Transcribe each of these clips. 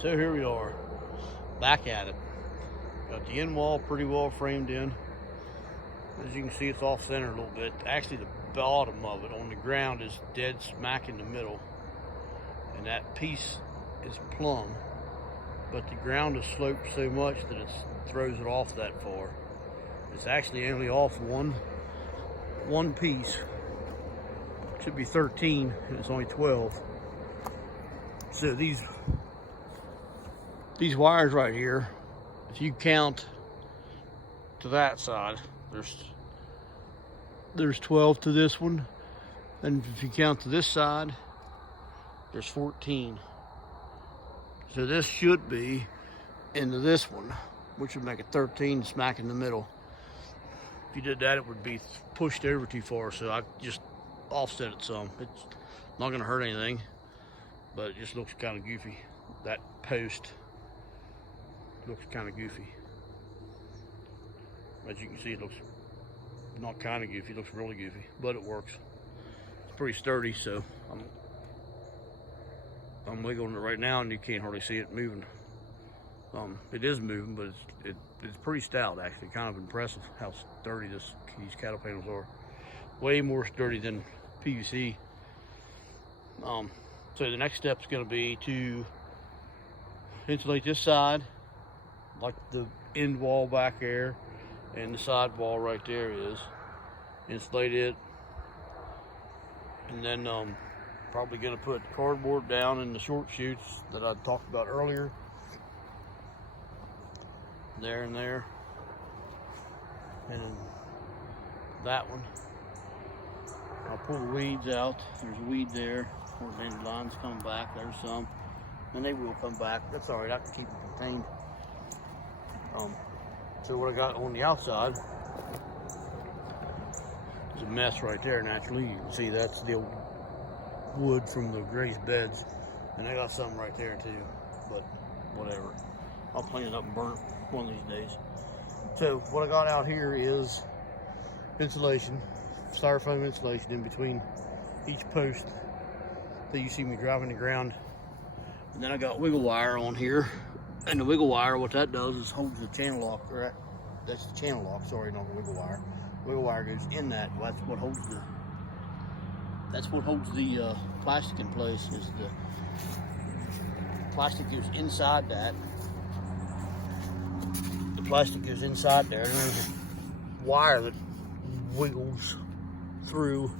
So here we are, back at it. Got the end wall pretty well framed in. As you can see, it's off center a little bit. Actually, the bottom of it on the ground is dead smack in the middle. And that piece is plumb, but the ground is sloped so much that it throws it off that far. It's actually only off one piece. It should be 13, and it's only 12. So these wires right here, if you count to that side, there's 12 to this one, and if you count to this side, there's 14. So this should be into this one, which would make it 13 smack in the middle. If you did that, it would be pushed over too far, so I just offset it some. It's not gonna hurt anything, but it just looks kind of goofy. That post looks kind of goofy. As you can see, it looks not kind of goofy, it looks really goofy, but it works. It's pretty sturdy, so I'm wiggling it right now and you can't hardly see it moving. It is moving, but it's pretty stout actually. Kind of impressive how sturdy these cattle panels are. Way more sturdy than PVC. So the next step is going to be to insulate this side, like the end wall back there, and the side wall right there is. Insulate it, and then probably going to put cardboard down in the short chutes that I talked about earlier. There and there. And that one. I'll pull the weeds out. There's a weed there. More dandelions coming back. There's some. And they will come back. That's alright. I can keep it contained. So what I got on the outside is a mess right there naturally. You can see that's the old wood from the raised beds. And I got some right there too. But whatever. I'll clean it up and burn it one of these days. So what I got out here is insulation, styrofoam insulation in between each post that you see me driving the ground. And then I got wiggle wire on here. And the wiggle wire, what that does is holds the channel lock, right? That's the channel lock, sorry, not the wiggle wire. Wiggle wire goes in that. That's what holds the plastic in place. Is the plastic goes inside that. The plastic goes inside there, and there's a wire that wiggles through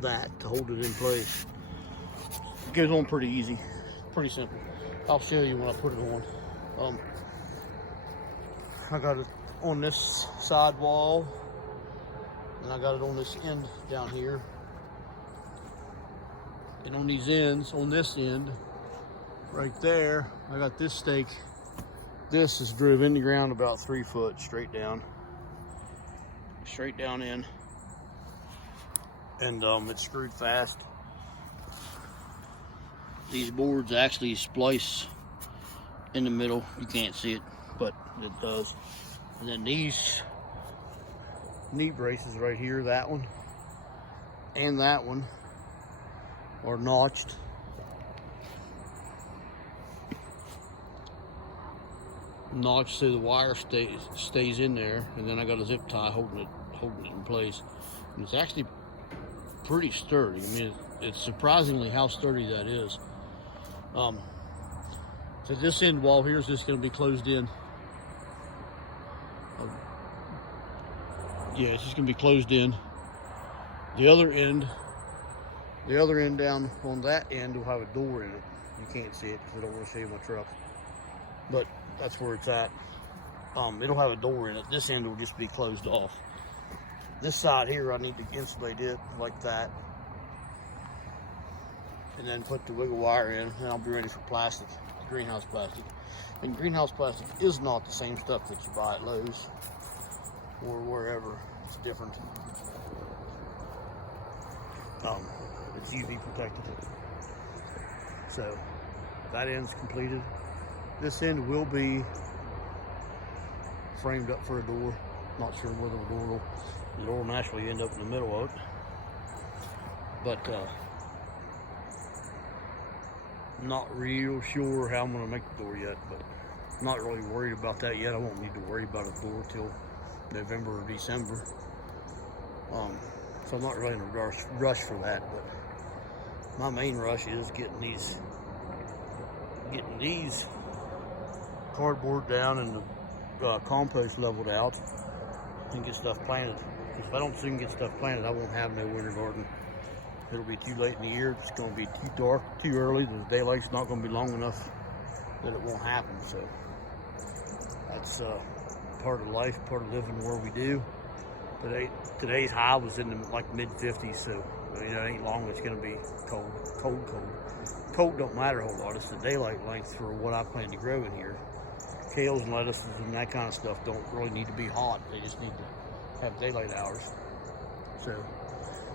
that to hold it in place. It goes on pretty easy, pretty simple. I'll show you when I put it on. I got it on this side wall, and I got it on this end down here. And on these ends, on this end, right there, I got this stake. This is drove in the ground about 3 foot straight down in, and it's screwed fast. These boards actually splice in the middle. You can't see it, but it does. And then these knee braces right here, that one and that one, are notched. Notched so the wire stays in there, and then I got a zip tie holding it in place. And it's actually pretty sturdy. I mean, it's surprisingly how sturdy that is. So this end wall here is just going to be closed in. Yeah, it's just going to be closed in. The other end down on that end will have a door in it. You can't see it because I don't want to show you my truck, but that's where it's at. It'll have a door in it. This end will just be closed off. This side here, I need to insulate it like that, and then put the wiggle wire in, and I'll be ready for plastic, greenhouse plastic. And greenhouse plastic is not the same stuff that you buy at Lowe's or wherever. It's different. It's UV protected. So that end's completed. This end will be framed up for a door. Not sure whether the door will naturally end up in the middle of it. But not real sure how I'm gonna make the door yet, but I'm not really worried about that yet. I won't need to worry about a door till November or December. So I'm not really in a rush for that, but my main rush is getting these cardboard down and the compost leveled out and get stuff planted. Because if I don't soon get stuff planted, I won't have no winter garden. It'll be too late in the year. It's going to be too dark, too early. The daylight's not going to be long enough that it won't happen. So that's part of life, part of living where we do. Today's high was in the mid-50s, so it ain't long. It's going to be cold. Cold don't matter a whole lot. It's the daylight length for what I plan to grow in here. Kales and lettuces and that kind of stuff don't really need to be hot. They just need to have daylight hours. So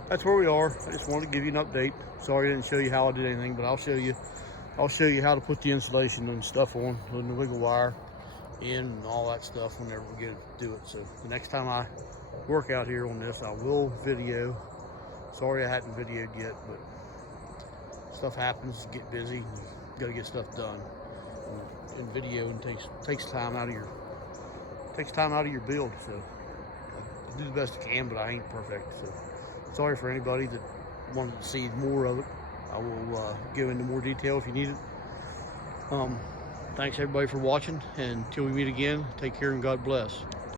that's where we are. I just wanted to give you an update. Sorry I didn't show you how I did anything, but I'll show you how to put the insulation and stuff on, putting the wiggle wire in and all that stuff whenever we get to do it. So the next time I work out here on this, I will video. Sorry I hadn't videoed yet, but stuff happens, get busy, and gotta get stuff done. And video and takes time out of your build. So I do the best I can, but I ain't perfect. So sorry for anybody that wanted to see more of it. I will go into more detail if you need it. Thanks everybody for watching, and until we meet again, take care and God bless.